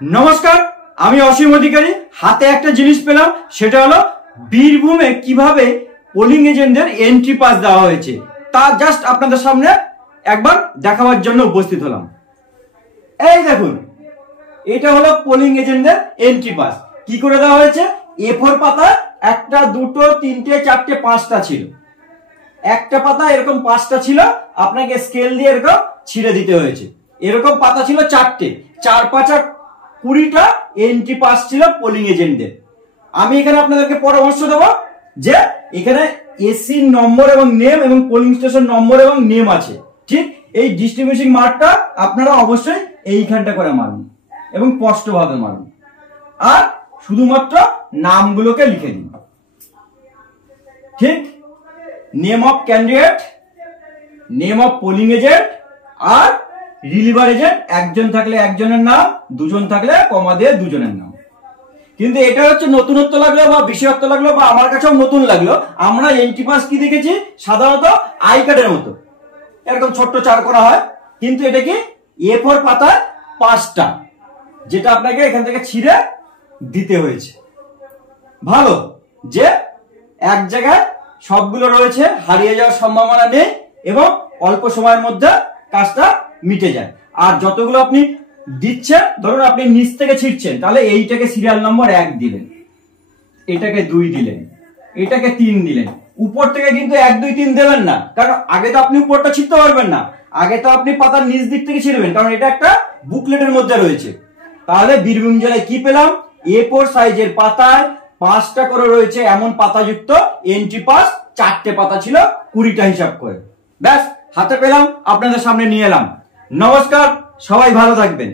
नमस्कार, আমি অসীম অধিকারী। হাতে একটা জিনিস পেলাম, সেটা হলো বীরভূমে কিভাবে পোলিং এজেন্টদের এন্ট্রি পাস দেওয়া হয়েছে তা জাস্ট আপনাদের সামনে একবার দেখাবার জন্য উপস্থিত হলাম। এই দেখুন, এটা হলো পোলিং এজেন্টদের এন্ট্রি পাস। কি করে দেওয়া হয়েছে? A4 পাতা একটা, দুটো, তিনটে, চারটে, পাঁচটা ছিল। একটা পাতা এরকম পাঁচটা ছিল, আপনাকে স্কেল দিয়ে এরকম ছিঁড়ে দিতে হয়েছে। এরকম পাতা ছিল চারটে, 4×5 20টা এন্ট্রি পাস ছিল পোলিং এজেন্টদের। আমি এখানে আপনাদেরকে পরামর্শ দেবো যে এখানে এসি নম্বর এবং নেম এবং পোলিং স্টেশন নম্বর এবং নেম আছে, ঠিক? এই ডিস্ট্রিবিউশন মার্কটা আপনারা অবশ্যই এইখানটা করে মারুন এবং স্পষ্টভাবে মারুন, আর শুধুমাত্র নামগুলোকে লিখে দিন, ঠিক? Name of candidate, name of polling agent আর রিলিভার এজেন্ট, একজন থাকলে একজনের নাম, দুজন থাকলে কমা দিয়ে দুজনের নাম। কিন্তু এটা হচ্ছে নতুনত্ব লাগলো বা বিশেষত্ব লাগলো বা আমার কাছেও নতুন লাগলো। আমরা এন্ট্রি পাস কি দেখেছি সাধারণত আই কার্ডের মতো এরকম ছোট্ট 4 করা হয়, কিন্তু এটা কি A4 পাতায় 5টা, যেটা আপনাকে এখান থেকে ছিঁড়ে দিতে হয়েছে। ভালো যে এক জায়গায় সবগুলো রয়েছে, হারিয়ে যাওয়ার সম্ভাবনা নেই এবং অল্প সময়ের মধ্যে কাজটা মিটে যায়। আর যতগুলো আপনি দিচ্ছেন, ধরুন আপনি নিচ থেকে ছিঁড়ছেন, তাহলে এইটাকে সিরিয়াল নম্বর 1 দিলেন, এটাকে 2 দিলেন, এটাকে 3 দিলেন। উপর থেকে কিন্তু 1 2 3 দেবেন না, কারণ আগে তো আপনি উপরটা ছিঁড়তে পারবেন না। আগে তো আপনি পাতার নিচ দিক থেকে ছিঁড়বেন, কারণ এটা একটা বুকলেটের মধ্যে রয়েছে। তাহলে বীরভূম জেলায় কি পেলাম? A4 সাইজের পাতায় 5টা করে রয়েছে এমন পাতাযুক্ত এন্ট্রি পাস, 4টে পাতা ছিল 20টা হিসাব করে। ব্যাস হাতে পেলাম, আপনাদের সামনে নিয়ে এলাম। নমস্কার, সবাই ভালো থাকবেন।